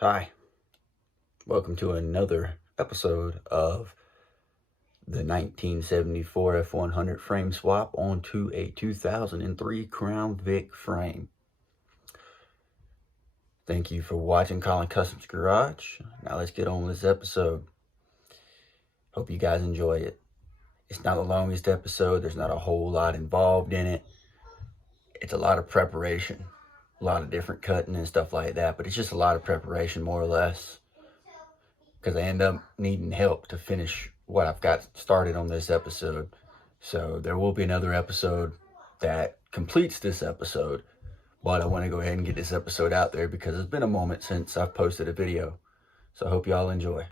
Hi, welcome to another episode of the 1974 F100 frame swap onto a 2003 Crown Vic frame. Thank you for watching Colin Customs Garage. Now let's get on with this episode. Hope you guys enjoy it. It's not the longest episode. There's not a whole lot involved in it. It's a lot of preparation, a lot of different cutting and stuff like that, but it's just a lot of preparation more or less, because I end up needing help to finish what I've got started on this episode. So there will be another episode that completes this episode, but I want to go ahead and get this episode out there because it's been a moment since I've posted a video. So I hope y'all enjoy.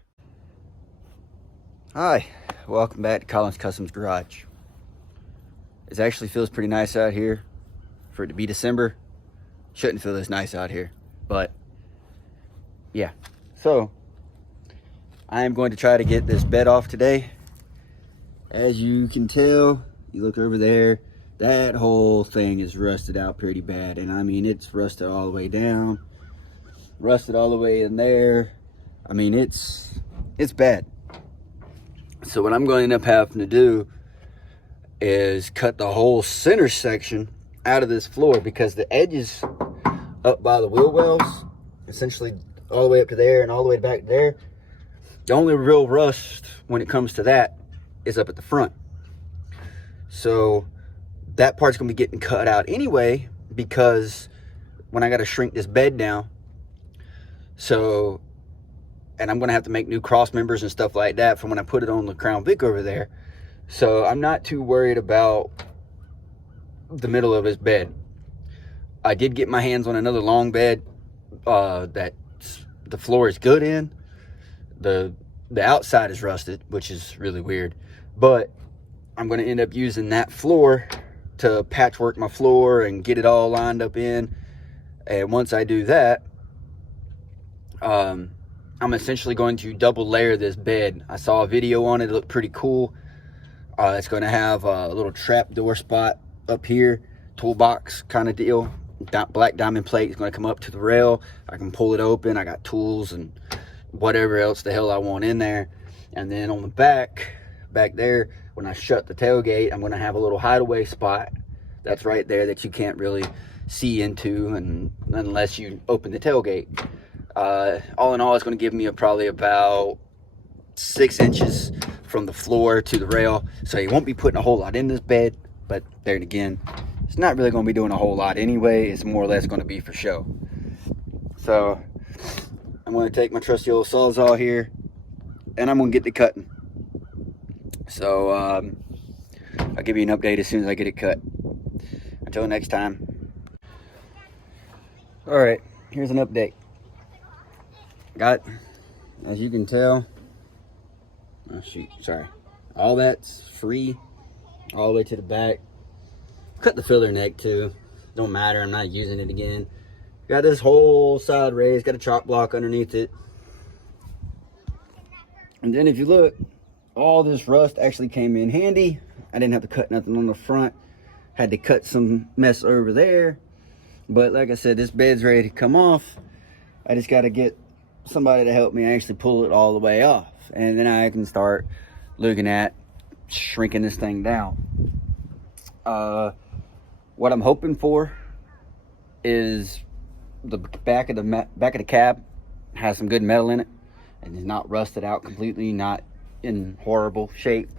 Hi, welcome back to Colin's Customs Garage. It actually feels pretty nice out here for it to be December. Shouldn't feel this nice out here, but yeah. So I am going to try to get this bed off today. As you can tell, you look over there, that whole thing is rusted out pretty bad. And I mean, it's rusted all the way down, rusted all the way in there. I mean, it's bad. So what I'm going to end up having to do is cut the whole center section out of this floor, because the edges up by the wheel wells, essentially all the way up to there and all the way back there, the only real rust when it comes to that is up at the front. So that part's gonna be getting cut out anyway, because when I gotta shrink this bed down, so, and I'm gonna have to make new cross members and stuff like that from when I put it on the Crown Vic over there. So I'm not too worried about the middle of this bed. I did get my hands on another long bed that the floor is good in. The outside is rusted, which is really weird, but I'm going to end up using that floor to patchwork my floor and get it all lined up in. And once I do that, I'm essentially going to double layer this bed. I saw a video on it. It looked pretty cool. It's going to have a little trap door spot up here, toolbox kind of deal. Black diamond plate is going to come up to the rail. I can pull it open. I got tools and whatever else the hell I want in there. And then on the back there, when I shut the tailgate, I'm going to have a little hideaway spot that's right there that you can't really see into unless you open the tailgate. All in all, it's going to give me probably about 6 inches from the floor to the rail, so you won't be putting a whole lot in this bed. But there again, it's not really going to be doing a whole lot anyway. It's more or less going to be for show. So I'm going to take my trusty old Sawzall here, and I'm going to get to cutting. So I'll give you an update as soon as I get it cut. Until next time. All right, here's an update. Got, as you can tell, oh shoot, sorry, all that's free all the way to the back. Cut the filler neck too, don't matter, I'm not using it again. Got this whole side raised, got a chop block underneath it. And then if you look, all this rust actually came in handy. I didn't have to cut nothing on the front, had to cut some mess over there. But like I said, this bed's ready to come off. I just got to get somebody to help me actually pull it all the way off, and then I can start looking at shrinking this thing down. What I'm hoping for is the back of the cab has some good metal in it and is not rusted out completely, not in horrible shape,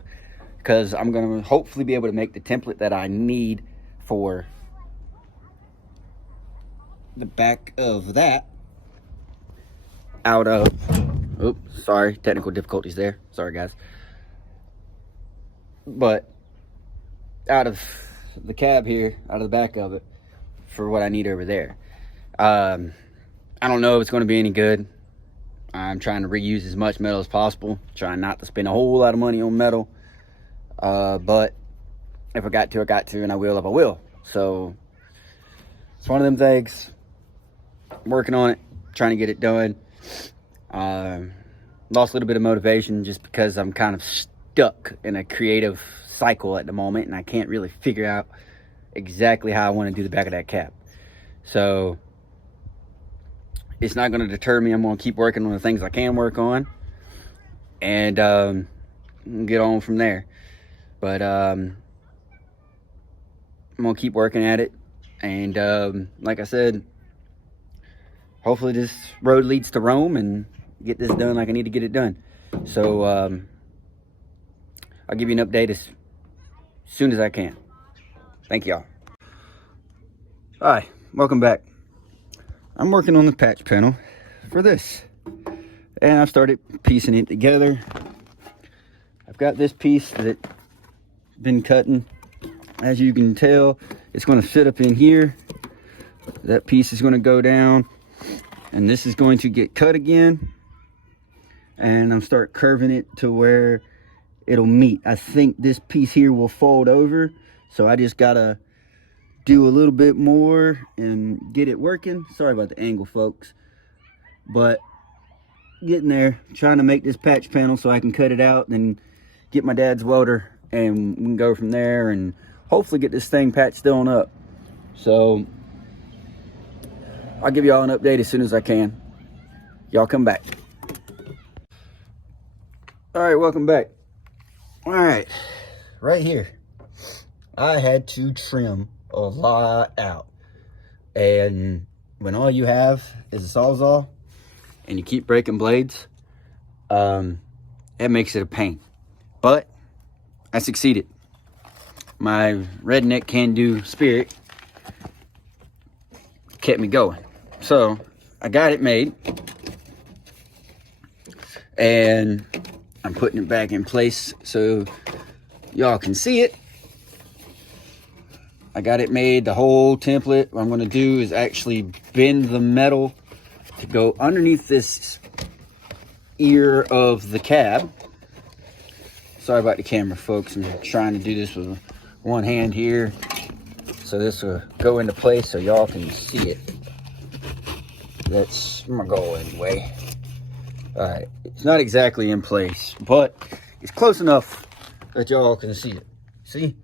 because I'm going to hopefully be able to make the template that I need for the back of that out of, oops, sorry, technical difficulties there, sorry guys, but out of the cab here, out of the back of it, for what I need over there. I don't know if it's going to be any good. I'm trying to reuse as much metal as possible, trying not to spend a whole lot of money on metal, but if I got to, I got to, and I will if I will. So it's one of them things. I'm working on it, trying to get it done. Lost a little bit of motivation just because I'm kind of stuck in a creative cycle at the moment, and I can't really figure out exactly how I want to do the back of that cap. So it's not going to deter me. I'm going to keep working on the things I can work on, and get on from there. But I'm going to keep working at it, and like I said, hopefully this road leads to Rome and get this done like I need to get it done. So I'll give you an update as soon as I can. Thank y'all. Hi, welcome back. I'm working on the patch panel for this, and I've started piecing it together. I've got this piece that been cutting. As you can tell, it's going to fit up in here. That piece is going to go down, and this is going to get cut again, and I'm start curving it to where it'll meet. I think this piece here will fold over, so I just gotta do a little bit more and get it working. Sorry about the angle, folks, but getting there, trying to make this patch panel so I can cut it out and get my dad's welder, and we can go from there and hopefully get this thing patched on up. So I'll give y'all an update as soon as I can. Y'all come back. All right, welcome back. All right, right here, I had to trim a lot out. And when all you have is a Sawzall and you keep breaking blades, it makes it a pain. But I succeeded. My redneck can-do spirit kept me going. So I got it made, and I'm putting it back in place so y'all can see it. I got it made, the whole template. What I'm going to do is actually bend the metal to go underneath this ear of the cab. Sorry about the camera, folks. I'm trying to do this with one hand here, so this will go into place so y'all can see it. That's my goal anyway. All right, it's not exactly in place, but it's close enough that y'all can see it. See?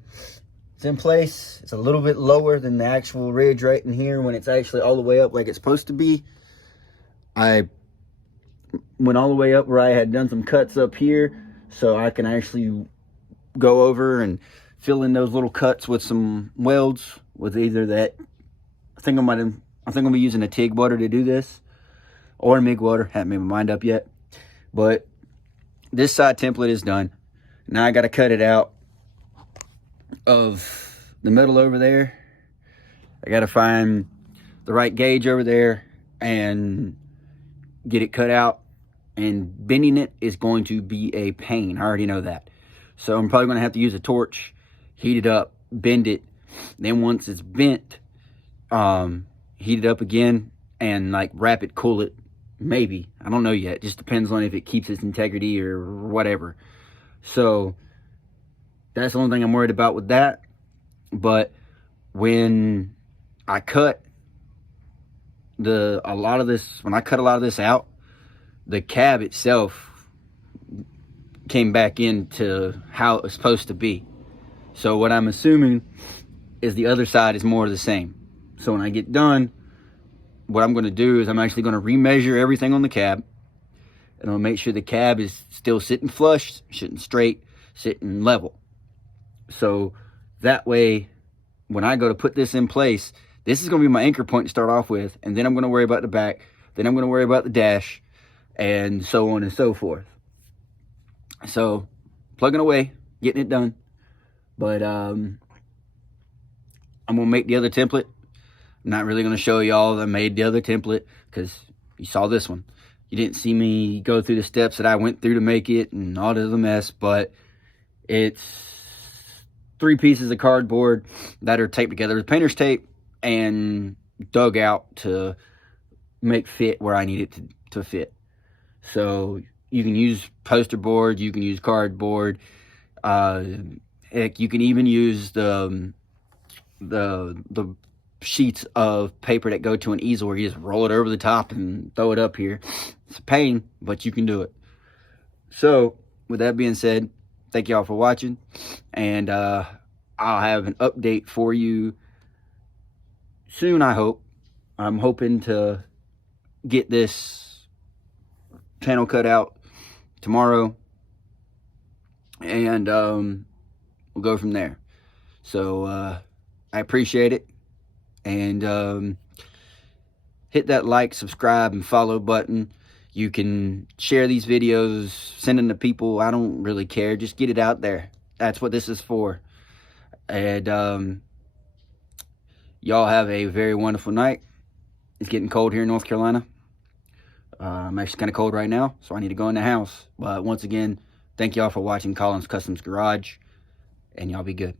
It's in place. It's a little bit lower than the actual ridge right in here when it's actually all the way up like it's supposed to be. I went all the way up where I had done some cuts up here, so I can actually go over and fill in those little cuts with some welds with either that. I think I'm gonna be using a TIG welder to do this, or a MIG welder. Haven't made my mind up yet. But this side template is done. Now I got to cut it out of the middle over there. I got to find the right gauge over there and get it cut out. And bending it is going to be a pain. I already know that. So I'm probably going to have to use a torch, heat it up, bend it. Then once it's bent, heat it up again and like rapid cool it. Maybe. I don't know yet. Just depends on if it keeps its integrity or whatever. So that's the only thing I'm worried about with that. But when I cut a lot of this out, the cab itself came back into how it was supposed to be. So what I'm assuming is the other side is more of the same. So when I get done, what I'm going to do is I'm actually going to remeasure everything on the cab, and I'll make sure the cab is still sitting flush, sitting straight, sitting level. So that way, when I go to put this in place, this is going to be my anchor point to start off with, and then I'm going to worry about the back, then I'm going to worry about the dash, and so on and so forth. So plugging away, getting it done. But I'm going to make the other template. I'm not really going to show y'all that I made the other template because you saw this one. You didn't see me go through the steps that I went through to make it and all the mess, but it's 3 pieces of cardboard that are taped together with painter's tape and dug out to make fit where I need it to fit. So you can use poster board, you can use cardboard, heck, you can even use the sheets of paper that go to an easel where you just roll it over the top and throw it up here. It's a pain, but you can do it. So with that being said, thank y'all for watching, and I'll have an update for you soon, I hope. I'm hoping to get this panel cut out tomorrow, and we'll go from there. So I appreciate it, and hit that like, subscribe, and follow button. You can share these videos, send them to people. I don't really care. Just get it out there. That's what this is for. And y'all have a very wonderful night. It's getting cold here in North Carolina. I'm actually kind of cold right now, so I need to go in the house. But once again, thank y'all for watching Collins Customs Garage, and y'all be good.